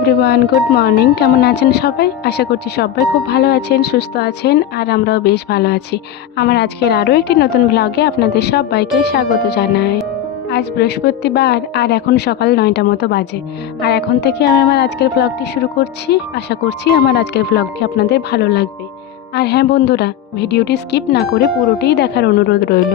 Everyone, good morning. কেমন আছেন সবাই? আশা করছি সবাই খুব ভালো আছেন, সুস্থ আছেন, আর আমরাও বেশ ভালো আছি। আমার আজকের আরও একটি নতুন ব্লগে আপনাদের সবাইকে স্বাগত জানাই। আজ বৃহস্পতিবার আর এখন সকাল 9টা মতো বাজে। আর এখন থেকে আমি আমার আজকের ব্লগটি শুরু করছি। আশা করছি আমার আজকের ব্লগটি আপনাদের ভালো লাগবে। আর হ্যাঁ বন্ধুরা, ভিডিওটি স্কিপ না করে পুরোটিই দেখার অনুরোধ রইল।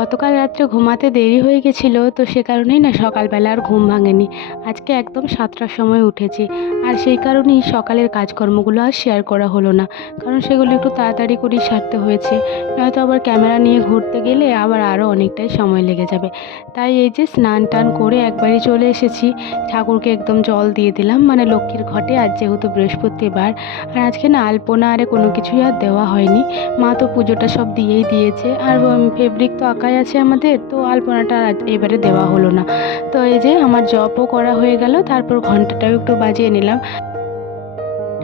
গতকাল রাত্রে ঘুমাতে দেরি হয়ে গেছিলো, তো সে কারণেই না সকালবেলা আর ঘুম ভাঙেনি। আজকে একদম 7টার সময় উঠেছি, আর সেই কারণেই সকালের কাজকর্মগুলো আর শেয়ার করা হলো না, কারণ সেগুলো একটু তাড়াতাড়ি করেই সারতে হয়েছে। নয়তো আবার ক্যামেরা নিয়ে ঘুরতে গেলে আবার আরও অনেকটাই সময় লেগে যাবে। তাই এই যে স্নান টান করে একবারই চলে এসেছি। ঠাকুরকে একদম জল দিয়ে দিলাম, মানে লক্ষ্মীর ঘটে। আজ যেহেতু বৃহস্পতিবার, আর আজকে না আলপনা আরে কোনো কিছুই আর দেওয়া হয়নি। মা তো পুজোটা সব দিয়েই দিয়েছে, আর ফেব্রিক তো আঁকাই আছে আমাদের, তো আলপনাটা এবারে দেওয়া হলো না। তো এই যে আমার জপও করা হয়ে গেল, তারপর ঘন্টাটাও একটু বাজিয়ে নিলাম।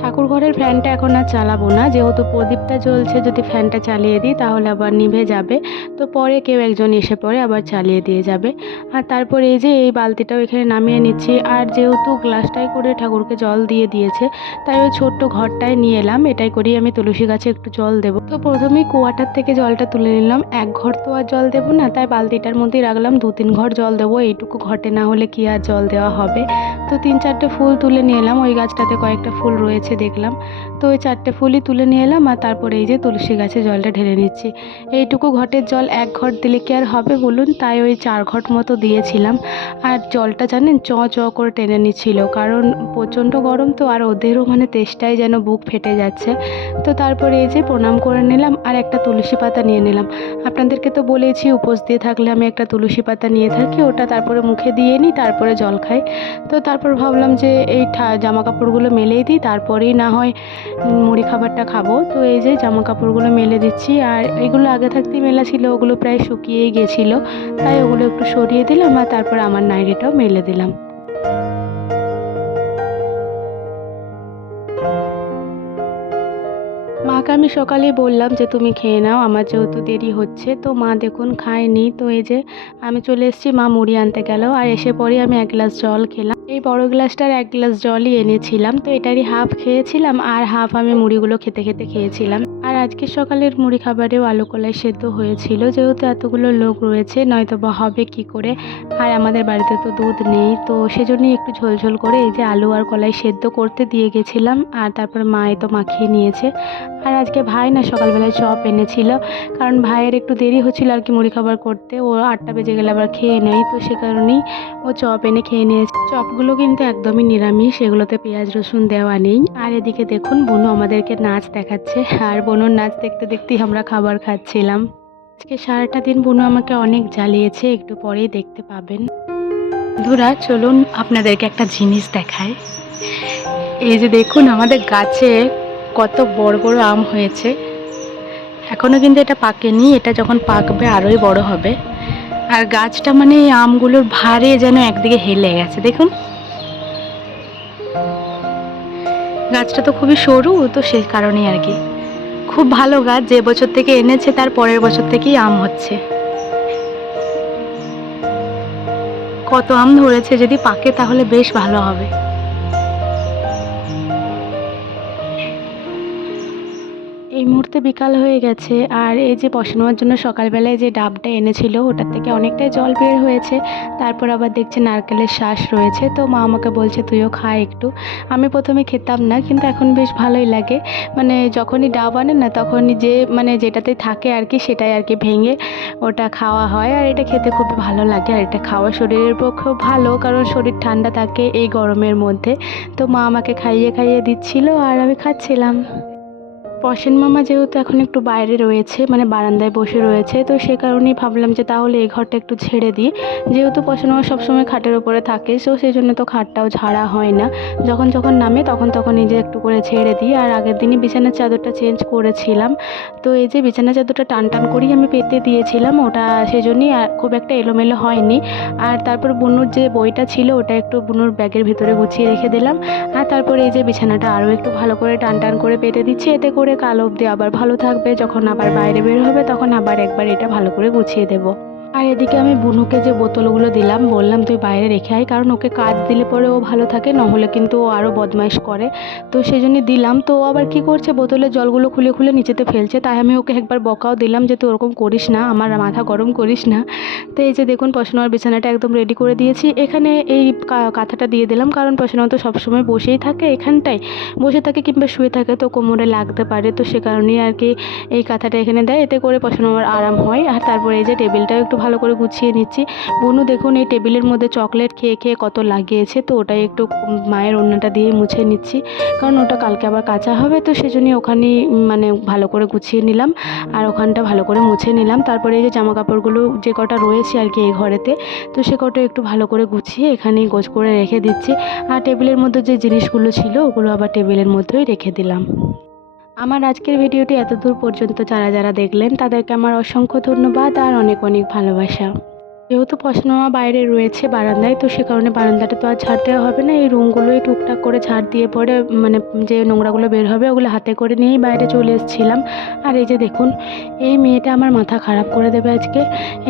ঠাকুর ঘরের ফ্যানটা এখন আর চালাবো না, যেহেতু প্রদীপটা জ্বলছে। যদি ফ্যানটা চালিয়ে দিই তাহলে আবার নিভে যাবে, তো পরে কেউ একজন এসে পরে আবার চালিয়ে দিয়ে যাবে। আর তারপর এই যে এই বালতিটাও এখানে নামিয়ে নিচ্ছি। আর যেহেতু গ্লাসটাই করে ঠাকুরকে জল দিয়ে দিয়েছে, তাই ওই ছোট্ট ঘরটায় নিয়ে এলাম। এটাই করেই আমি তুলসী গাছে একটু জল দেবো। তো প্রথমেই কুয়াটার থেকে জলটা তুলে নিলাম। এক ঘর তো আর জল দেবো না, তাই বালতিটার মধ্যেই রাখলাম। 2-3 ঘর জল দেবো, এইটুকু ঘটে না হলে কি আর জল দেওয়া হবে। তো 3-4টে ফুল তুলে নিয়ে এলাম। ওই গাছটাতে কয়েকটা ফুল রয়েছে দেখলাম, তো ওই 4টে ফুলই তুলে নিয়ে এলাম। আর তারপরে এই যে তুলসী গাছে জলটা ঢেলে নিচ্ছি। এইটুকু ঘটের জল 1 ঘট দিলে কি আর হবে বলুন? তাই ওই 4 ঘট মতো দিয়েছিলাম। আর জলটা জানেন চ চ করে টেনে নিচ্ছিল, কারণ প্রচণ্ড গরম তো, আর ওদেরও মানে তেষ্টায় যেন বুক ফেটে যাচ্ছে। তো তারপরে এই যে প্রণাম করে নিলাম, আর একটা তুলসী পাতা নিয়ে নিলাম। আপনাদেরকে তো বলেছি উপোস দিয়ে থাকলে আমি একটা তুলসী পাতা নিয়ে থাকি, ওটা তারপরে মুখে দিয়ে নিই, তারপরে জল খাই। তো তারপর ভাবলাম যে এই জামা কাপড়গুলো মেলেই দিই, তারপরেই না হয় মুড়ি খাবারটা খাবো। তো এই যে জামা কাপড়গুলো মেলে দিচ্ছি। আর এগুলো আগে থাকতেই মেলা ছিল, ওগুলো প্রায় শুকিয়েই গেছিলো, তাই ওগুলো একটু সরিয়ে দিলাম। আর তারপর আমার নাইটিটাও মেলে দিলাম। মাকে আমি সকালেই বললাম যে তুমি খেয়ে নাও, আমার যেহেতু দেরি হচ্ছে। তো মা দেখুন খায়নি। তো এই যে আমি চলে এসেছি, মা মুড়ি আনতে গেল, আর এসে পরে আমি 1 গ্লাস জল খেলাম। এই বড় গ্লাসটার 1 গ্লাস জলই এনেছিলাম, তো এটারই হাফ খেয়েছিলাম, আর হাফ আমি মুড়িগুলো খেতে খেতে খেয়েছিলাম। আর আজকে সকালের মুড়ি খাবারেও আলু কলাই সেদ্ধ হয়েছিল, যেহেতু এতগুলো লোক রয়েছে, নয়তো বা হবে কি করে। আর আমাদের বাড়িতে তো দুধ নেই, তো সেজন্যই একটু ঝোলঝোল করে এই যে আলু আর কলাই সেদ্ধ করতে দিয়ে গেছিলাম। আর তারপর মায়ে তো মাখিয়ে নিয়েছে। আর আজকে ভাই না সকালবেলায় চপ এনেছিল, কারণ ভাইয়ের একটু দেরি হচ্ছিল আর কি মুড়ি খাবার করতে। ও 8টা বেজে গেলে আবার খেয়ে নেয়, তো সে কারণেই ও চপ এনে খেয়ে নিয়েছে। চপগুলো কিন্তু একদমই নিরামিষ, সেগুলোতে পেঁয়াজ রসুন দেওয়া নেই। আর এদিকে দেখুন বনু আমাদেরকে নাচ দেখাচ্ছে, আর বনুর নাচ দেখতে দেখতেই আমরা খাবার খাচ্ছিলাম। আজকে সারাটা দিন বনু আমাকে অনেক জ্বালিয়েছে, একটু পরেই দেখতে পাবেন। বন্ধুরা চলুন আপনাদেরকে একটা জিনিস দেখায়। এই যে দেখুন আমাদের গাছে কত বড় বড় আম হয়েছে। এখনো কিন্তু এটা পাকেনি, এটা যখন পাকবে আরোই বড় হবে। আর গাছটা মানে এই আমগুলোর ভারে যেন একদিকে হেলে গেছে, দেখুন। গাছটা তো খুবই সরু, তো সেই কারণেই আর কি। খুব ভালো গাছ, যে বছর থেকে এনেছে তার পরের বছর থেকেই আম হচ্ছে। কত আম ধরেছে, যদি পাকে তাহলে বেশ ভালো হবে। এই মুহূর্তে বিকাল হয়ে গেছে, আর এই যে বসানোর জন্য সকালবেলায় যে ডাবটা এনেছিল ওটার থেকে অনেকটাই জল বের হয়েছে। তারপর আবার দেখছি নারকেলের শ্বাস রয়েছে, তো মা আমাকে বলছে তুইও খা একটু। আমি প্রথমে খেতাম না, কিন্তু এখন বেশ ভালোই লাগে। মানে যখনই ডাব আনে না, তখনই যে মানে যেটাতে থাকে আর কি, সেটাই আর কি ভেঙে ওটা খাওয়া হয়। আর এটা খেতে খুবই ভালো লাগে, আর এটা খাওয়া শরীরের পক্ষেও ভালো, কারণ শরীর ঠান্ডা থাকে এই গরমের মধ্যে। তো মা আমাকে খাইয়ে খাইয়ে দিচ্ছিল, আর আমি খাচ্ছিলাম। পশেন মামা যেহেতু এখন একটু বাইরে রয়েছে, মানে বারান্দায় বসে রয়েছে, তো সে কারণেই ভাবলাম যে তাহলে এই ঘরটা একটু ছেড়ে দিই। যেহেতু পশেন মামা সবসময় খাটের ওপরে থাকে, তো সেই জন্য তো খাটটাও ঝাড়া হয় না। যখন যখন নামে তখন তখন এই যে একটু করে ছেড়ে দিই। আর আগের দিনই বিছানার চাদরটা চেঞ্জ করেছিলাম, তো এই যে বিছানার চাদরটা টান টান করেই আমি পেতে দিয়েছিলাম, ওটা সেজন্যই খুব একটা এলোমেলো হয়নি। আর তারপর বুনুর যে বইটা ছিল ওটা একটু বুনুর ব্যাগের ভিতরে গুছিয়ে রেখে দিলাম। আর তারপরে এই যে বিছানাটা আরও একটু ভালো করে টান টান করে পেতে দিচ্ছি, এতে করে কাল অবধি আবার ভালো থাকবে। যখন আবার বাইরে বের হবে তখন আবার একবার এটা ভালো করে গুছিয়ে দেব। আর এদিকে আমি বুনুকে যে বোতলগুলো দিলাম, বললাম তুই বাইরে রেখে আয়, কারণ ওকে কাজ দিলে পরে ও ভালো থাকে, নহলে কিন্তু ও আরও বদমাইশ করে। তো সেই জন্যই দিলাম। তো ও আবার কী করছে, বোতলের জলগুলো খুলে খুলে নিচেতে ফেলছে। তাই আমি ওকে একবার বকাও দিলাম যে তুই ওরকম করিস না, আমার মাথা গরম করিস না। তো এই যে দেখুন পশনোয়ার বিছানাটা একদম রেডি করে দিয়েছি। এখানে এই কাঁথাটা দিয়ে দিলাম, কারণ পশনোয়া তো সবসময় বসেই থাকে এখানটায়, বসে থাকে কিংবা শুয়ে থাকে, তো কোমরে লাগতে পারে। তো সে কারণেই আর কি এই কাঁথাটা এখানে দেয়, এতে করে পশনোয়ার আরাম হয়। আর তারপরে এই যে টেবিলটাও একটু ভালো করে গুছিয়ে নিচ্ছি। বুনু দেখুন এই টেবিলের মধ্যে চকলেট খেয়ে খেয়ে কত লাগিয়েছে, তো ওটাই একটু মায়ের ওড়নাটা দিয়ে মুছে নিচ্ছি, কারণ ওটা কালকে আবার কাচা হবে। তো সেজন্যই ওখানেই মানে ভালো করে গুছিয়ে নিলাম, আর ওখানটা ভালো করে মুছে নিলাম। তারপরে এই যে জামা কাপড়গুলো যে কটা রয়েছে আর কি এই ঘরেতে, তো সে কটা একটু ভালো করে গুছিয়ে এখানেই গোছ করে রেখে দিচ্ছি। আর টেবিলের মধ্যে যে জিনিসগুলো ছিল ওগুলো আবার টেবিলের মধ্যেই রেখে দিলাম। আমার আজকের ভিডিওটি এতদূর পর্যন্ত যারা যারা দেখলেন তাদেরকে আমার অসংখ্য ধন্যবাদ আর অনেক অনেক ভালোবাসা। যেহেতু পশনোয়া বাইরে রয়েছে বারান্দায়, তো সে কারণে বারান্দাটা তো আর ঝাড় দেওয়া হবে না, এই রুমগুলোই টুকটাক করে ঝাড় দিয়ে পরে মানে যে নোংরাগুলো বের হবে ওগুলো হাতে করে নিয়েই বাইরে চলে এসেছিলাম। আর এই যে দেখুন এই মেয়েটা আমার মাথা খারাপ করে দেবে আজকে।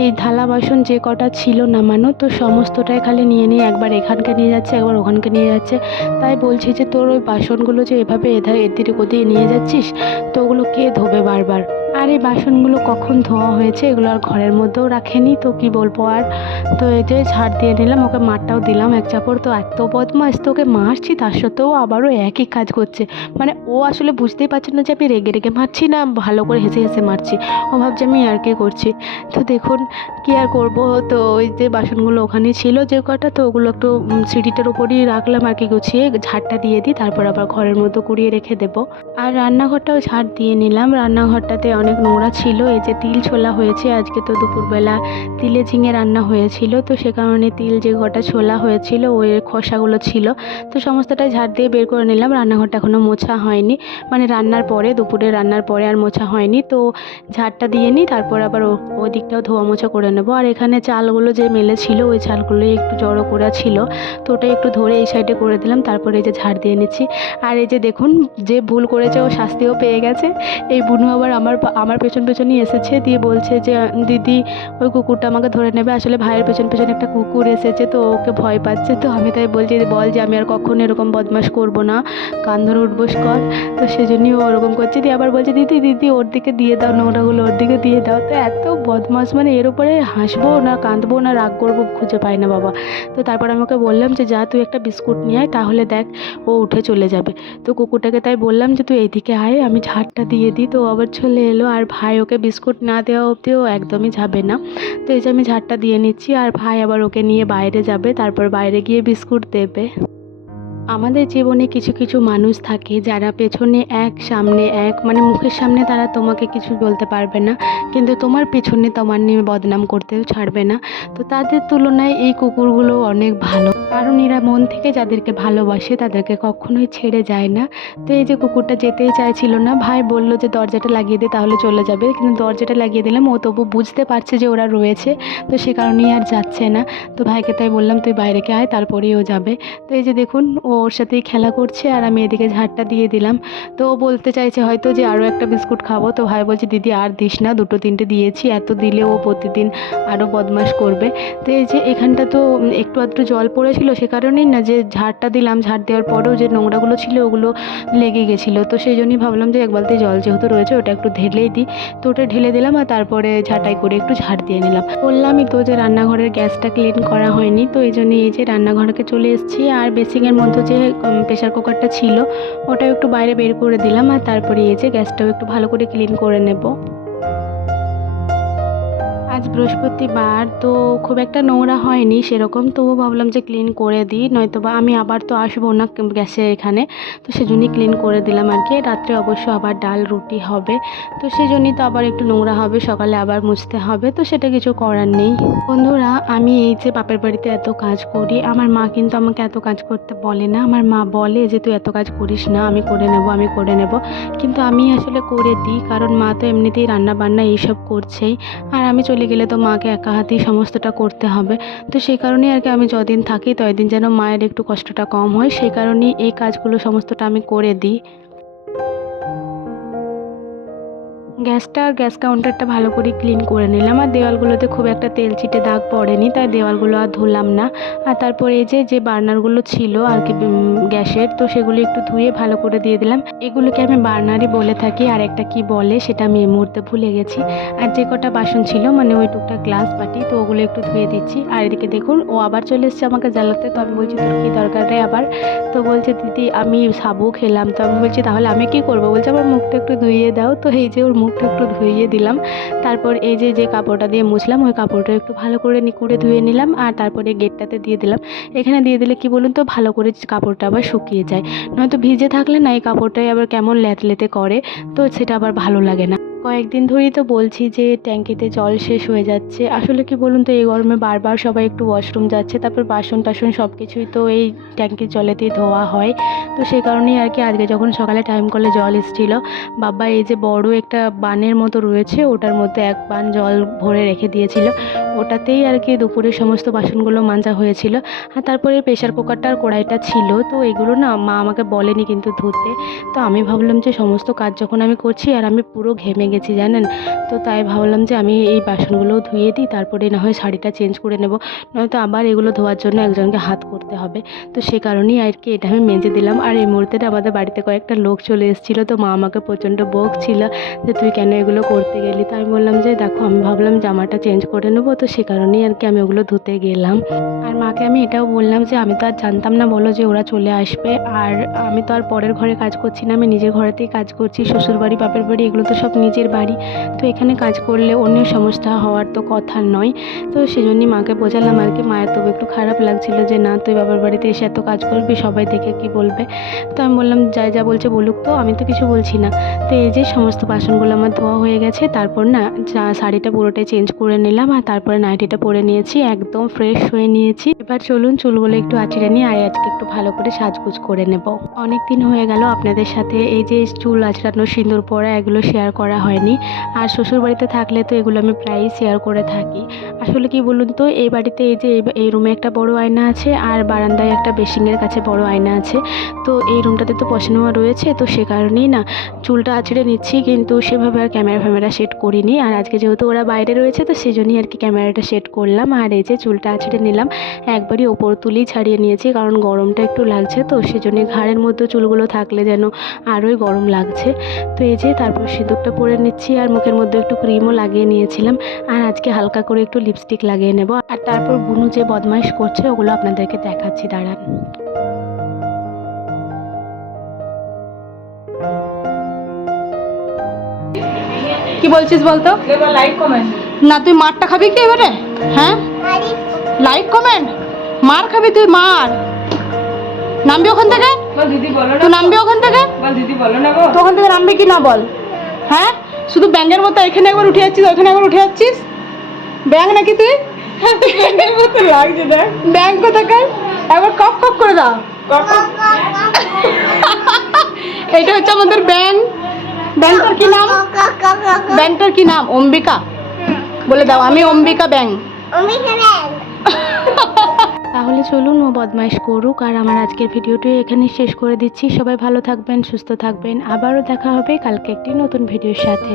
এই থালা বাসন যে কটা ছিল নামানো, তো সমস্তটাই খালি নিয়ে নিয়ে একবার এখানকে নিয়ে যাচ্ছে একবার ওখানকে নিয়ে যাচ্ছে। তাই বলছি যে তোর ওই বাসনগুলো যে এভাবে এদিকে ওদিকে নিয়ে যাচ্ছিস, তো ওগুলো কে ধোবে বারবার। আর এই বাসনগুলো কখন ধোয়া হয়েছে, এগুলো আর ঘরের মধ্যেও রাখেনি, তো কি বলবো আর। তো এই যে ঝাড় দিয়ে নিলাম, ওকে মারটাও দিলাম এক চাপড়। তো এত বদমাস, তো ওকে মারছি তার সত্ত্বেও আবারও একই কাজ করছে। মানে ও আসলে বুঝতেই পারছে না যে আমি রেগে রেগে মারছি না ভালো করে হেসে হেসে মারছি, ও ভাবছে আমি আর কি করছি। তো দেখুন কি আর করব। তো ওই যে বাসনগুলো ওখানেই ছিল যে কটা, তো ওগুলো একটু সিঁড়িটার উপরই রাখলাম আর কি গুছিয়ে, ঝাড়টা দিয়ে দিই, তারপর আবার ঘরের মধ্যে কুড়িয়ে রেখে দেবো। আর রান্নাঘরটাও ঝাড় দিয়ে নিলাম, রান্নাঘরটাতে অনেক নোংরা ছিল। এই যে তিল ছোলা হয়েছে আজকে, তো দুপুরবেলা তিলে ঝিঙে রান্না হয়েছিল, তো সে কারণে তিল যে কটা ছোলা হয়েছিল ওই খোসাগুলো ছিল, তো সমস্তটাই ঝাড় দিয়ে বের করে নিলাম। রান্নাঘরটা এখনও মোছা হয়নি, মানে রান্নার পরে দুপুরে রান্নার পরে আর মোছা হয়নি, তো ঝাড়টা দিয়ে নিই, তারপর আবার ওই দিকটাও ধোয়া মোছা করে নেবো। আর এখানে চালগুলো যে মেলে ছিল ওই চালগুলোই একটু জড়ো করা ছিল, তো ওটাই একটু ধরে এই সাইডে করে দিলাম, তারপরে এই যে ঝাড় দিয়ে নিচ্ছি। আর এই যে দেখুন যে ভুল করেছে ও শাস্তিও পেয়ে গেছে। এই বুনু আবার আমার পেছন পেছনই এসেছে, দিয়ে বলছে যে দিদি ওই কুকুরটা আমাকে ধরে নেবে। আসলে ভাইয়ের পেছন পেছন একটা কুকুর এসেছে, তো ওকে ভয় পাচ্ছে। তো আমি তাই বলছি বল যে আমি আর কখনো এরকম বদমাশ করব না, কান ধরে উঠবোস কর। তো সেজন্যই ও ওরকম করছে, দিয়ে আবার বলছে দিদি দিদি ওর দিকে দিয়ে দাও, নোংরাগুলো ওর দিকে দিয়ে দাও। তো এত বদমাশ, মানে এর উপরে হাসবো না কাঁদবো না রাগ করবো খুঁজে পাই না বাবা। তো তারপর আমি ওকে বললাম যে যা তুই একটা বিস্কুট নিয়ে আয়, তাহলে দেখ ও উঠে চলে যাবে। তো কুকুরটাকে তাই বললাম যে তুই এইদিকে আয়, আমি ঝাড়টা দিয়ে দিই। তো আবার চলে এলো, আর ভাই ওকে বিস্কুট না দেওয়া অবধি ও একদমই যাবে না। তো এই যে আমি ঝাড়টা দিয়ে নিচ্ছি, আর ভাই আবার ওকে নিয়ে বাইরে যাবে, তারপর বাইরে গিয়ে বিস্কুট দেবে। আমাদের জীবনে কিছু কিছু মানুষ থাকে যারা পেছনে এক সামনে এক, মানে মুখের সামনে তারা তোমাকে কিছু বলতে পারবে না, কিন্তু তোমার পেছনে তোমার নিয়ে বদনাম করতেও ছাড়বে না। তো তাদের তুলনায় এই কুকুরগুলো অনেক ভালো, কারণ এরা মন থেকে যাদেরকে ভালোবাসে তাদেরকে কখনোই ছেড়ে যায় না। তো এই যে কুকুরটা যেতেই চাইছিল না, ভাই বলল যে দরজাটা লাগিয়ে দে তাহলে চলে যাবে, কিন্তু দরজাটা লাগিয়ে দিলাম, ও তবু বুঝতে পারছে যে ওরা রয়েছে, তো সে কারণেই আর যাচ্ছে না। তো ভাইকে তাই বললাম তুই বাইরেকে আয়, তারপরেই ও যাবে। তো এই যে দেখুন ও ওর সাথেই খেলা করছে, আর আমি এদিকে ঝাড়টা দিয়ে দিলাম। তো ও বলতে চাইছে হয়তো যে আরও একটা বিস্কুট খাবো, তো ভাই বলছে দিদি আর দিস না, দুটো তিনটে দিয়েছি, এত দিলে ও প্রতিদিন আরও বদমাশ করবে। তো এই যে এখানটা তো একটু আধটু জল পড়েছিল, সে কারণেই না যে ঝাড়টা দিলাম, ঝাড় দেওয়ার পরেও যে নোংরাগুলো ছিল ওগুলো লেগে গেছিলো, তো সেই জন্যই ভাবলাম যে এক বালতি জল যেহেতু রয়েছে ওটা একটু ঢেলেই দিই। তো ওটা ঢেলে দিলাম, আর তারপরে ঝাঁটাই করে একটু ঝাড় দিয়ে নিলাম। বললামই তো যে রান্নাঘরের গ্যাসটা ক্লিন করা হয়নি, তো এই জন্যই এই যে রান্নাঘরকে চলে এসেছি। আর বেসিংয়ের মধ্যে যে প্রেশার কুকারটা ছিল ওটাও একটু বাইরে বের করে দিলাম, আর তারপরে এই যে গ্যাসটাও একটু ভালো করে ক্লিন করে নেব। আজ বৃহস্পতিবার, তো খুব একটা নোংরা হয়নি সেরকম, তবু ভাবলাম যে ক্লিন করে দিই, নয়তো বা আমি আবার তো আসবো না গ্যাসের এখানে, তো সেজন্যই ক্লিন করে দিলাম আর কি। রাত্রে অবশ্য আবার ডাল রুটি হবে, তো সেজন্যই তো আবার একটু নোংরা হবে, সকালে আবার মুছতে হবে, তো সেটা কিছু করার নেই। বন্ধুরা আমি এই যে বাপের বাড়িতে এত কাজ করি, আমার মা কিন্তু আমাকে এত কাজ করতে বলে না, আমার মা বলে যে তুই এত কাজ করিস না, আমি করে নেব আমি করে নেব, কিন্তু আমি আসলে করে দিই, কারণ মা তো এমনিতেই রান্না বান্না এইসব করছেই, আর আমি চলে গেলে তো মাকে একা হাতেই সমস্তটা করতে হবে। তো সেই কারণেই আর কি আমি যদিন থাকি ততদিন যেন মায়ের একটু কষ্টটা কম হয়, সেই কারণেই এই কাজগুলো সমস্তটা আমি করে দিই। গ্যাসটা আর গ্যাস কাউন্টারটা ভালো করে ক্লিন করে নিলাম, আর দেওয়ালগুলোতে খুব একটা তেল ছিটে দাগ পড়েনি, তাই দেওয়ালগুলো আর ধুলাম না। আর তারপর এই যে বার্নারগুলো ছিল আর কি গ্যাসের, তো সেগুলো একটু ধুয়ে ভালো করে দিয়ে দিলাম। এগুলোকে আমি বার্নারই বলে থাকি, আর একটা কি বলে সেটা আমি এই মুহূর্তে ভুলে গেছি। আর যে কটা বাসন ছিল মানে ওই টুকটা গ্লাস বাটি, তো ওগুলো একটু ধুয়ে দিচ্ছি। আর এদিকে দেখুন ও আবার চলে এসছে আমাকে জ্বালাতে। তো আমি বলছি তোর কী দরকার রে আবার? তো বলছে দিদি আমি সাবু খেলাম। তো আমি বলছি তাহলে আমি কি করবো? বলছে আমার মুখটা একটু ধুইয়ে দাও। তো এই যে ওর মুখটা একটু ধুইয়ে দিলাম। তারপর এই যে কাপড়টা দিয়ে মুছলাম ওই কাপড়টা একটু ভালো করে নিকুড়ে ধুয়ে নিলাম, আর তারপরে গেটটাতে দিয়ে দিলাম। এখানে দিয়ে দিলে কি বলুন তো ভালো করে কাপড়টা আবার শুকিয়ে যায়, নয়তো ভিজে থাকলে না এই কাপড়টাই আবার কেমন লেতে করে, তো সেটা আবার ভালো লাগে না। কয়েকদিন ধরেই তো বলছি যে ট্যাঙ্কিতে জল শেষ হয়ে যাচ্ছে। আসলে কি বলুন তো এই গরমে বারবার সবাই একটু ওয়াশরুম যাচ্ছে, তারপর বাসন টাসন সব কিছুই তো এই ট্যাঙ্কির জলেতেই ধোয়া হয়। তো সেই কারণেই আর কি আজকে যখন সকালে টাইম করলে জল এসেছিলো, বাবা এই যে বড় একটা বানের মতো রয়েছে ওটার মধ্যে এক বান জল ভরে রেখে দিয়েছিল, ওটাতেই আর কি দুপুরে সমস্ত বাসনগুলো মাজা হয়েছিল। আর তারপরে প্রেশার কুকারটা আর কড়াইটা ছিল, তো এগুলো না মা আমাকে বলেনি কিন্তু ধুতে। তো আমি ভাবলাম যে সমস্ত কাজ যখন আমি করছি আর আমি পুরো ঘেমে গেছি জানেন, তো তাই ভাবলাম যে আমি এই বাসনগুলোও ধুয়ে দিই, তারপরে না হয় শাড়িটা চেঞ্জ করে নেব, নয়তো আবার এগুলো ধোয়ার জন্য একজনকে হাত করতে হবে। তো সে কারণেই আর কি এটা আমি মেজে দিলাম। আর এই মুহূর্তে আমাদের বাড়িতে কয়েকটা লোক চলে এসেছিলো, তো মা আমাকে প্রচণ্ড বকছিল যে তুই কেন এগুলো করতে গেলি। তো আমি বললাম যে দেখো আমি ভাবলাম জামাটা চেঞ্জ করে নেবো, তো সে কারণেই আর কি আমি ওগুলো ধুতে গেলাম। আর মাকে আমি এটাও বললাম যে আমি তো আর জানতাম না বলো যে ওরা চলে আসবে, আর আমি তো আর পরের ঘরে কাজ করছি না, আমি নিজের ঘরেতেই কাজ করছি। শ্বশুর বাড়ি বাপের বাড়ি এগুলো তো সব নিজের বাড়ি, তো এখানে কাজ করলে অন্যের সমস্যা হওয়ার তো কথা নয়। তো সেজন্যই মাকে বোঝালাম আর কি। মায়ের তবু একটু খারাপ লাগছিল যে না তুই বাবার বাড়িতে এসে এত কাজ করবি, সবাই দেখে কি বলবে। তো আমি বললাম যা বলছে বলুক, তো আমি তো কিছু বলছি না। তো এই যে সমস্ত বাসনগুলো আমার ধোয়া হয়ে গেছে, তারপর না শাড়িটা পুরোটাই চেঞ্জ করে নিলাম, আর তারপরে নাইটিটা পরে নিয়েছি, একদম ফ্রেশ হয়ে নিয়েছি। এবার চলুন চুলগুলো একটু আঁচড়ে নিই, আর আজকে একটু ভালো করে সাজগুজ করে নেব। অনেক দিন হয়ে গেল আপনাদের সাথে এই যে চুল আঁচড়ানো, সিঁদুর পরা এগুলো শেয়ার করা হয়নি। আর শ্বশুর বাড়িতে থাকলে তো এগুলো আমি প্রায়ই শেয়ার করে থাকি। আসলে কি বলুন তো এই বাড়িতে এই যে এই রুমে একটা বড় আয়না আছে, আর বারান্দায় একটা বেসিংয়ের কাছে বড় আয়না আছে। তো এই রুমটাতে তো পছানোয়া রয়েছে, তো সে কারণেই না চুলটা আঁচড়ে নিচ্ছি, কিন্তু সেভাবে আর ক্যামেরা সেট করিনি। আর আজকে যেহেতু ওরা বাইরে রয়েছে তো সেজন্যই আর কি ক্যামেরাটা সেট করলাম। আর এই যে চুলটা আঁচড়ে নিলাম, একবারই ওপর তুলি ছাড়িয়ে নিয়েছি, কারণ গরমটা একটু লাগছে, তো সেজন্যই ঘাড়ের মধ্যে চুলগুলো থাকলে যেন আরোই গরম লাগছে। তো এই যে তারপর সিঁদুরটা পরে নিচ্ছি, আর মুখের মধ্যে একটু ক্রিমও লাগিয়ে নিয়েছিলাম। আর আজকে হালকা করে একটু লিপস্টিক লাগিয়ে নেব। আর তারপর বুনু যে বদমাইশ করছে ওগুলো আপনাদেরকে দেখাচ্ছি, দাঁড়ান। কি বলছিস বলতো? লাইক কমেন্ট না তুই মারটা খাবি কি এবারে? হ্যাঁ লাইক কমেন্ট মার খাবি তুই, মার। নামবি ওখান থেকে? দিদি বলো তুই নামবি ওখান থেকে? দিদি বলো না গো। তো ওখান থেকে নামবি কি না বল? হ্যাঁ শুধু ব্যাঙের মতো এখানে একবার উঠে যাচ্ছিস ওখানে একবার উঠে যাচ্ছিস, ব্যাঙ নাকি তুই? ব্যাঙের মতো লাগছে দেখ। ব্যাঙ কোথাকার, একবার কক কক করে দাও। এটা হচ্ছে আমাদের ব্যাঙ। ব্যাংটার কি নাম? ব্যাংটার কি নাম? অম্বিকা। বলে দাও আমি অম্বিকা ব্যাং। তাহলে চলুন ও বদমাইশ করুক, আর আমার আজকের ভিডিওটি এখানে শেষ করে দিচ্ছি। সবাই ভালো থাকবেন, সুস্থ থাকবেন, আবারও দেখা হবে কালকে একটি নতুন ভিডিওর সাথে।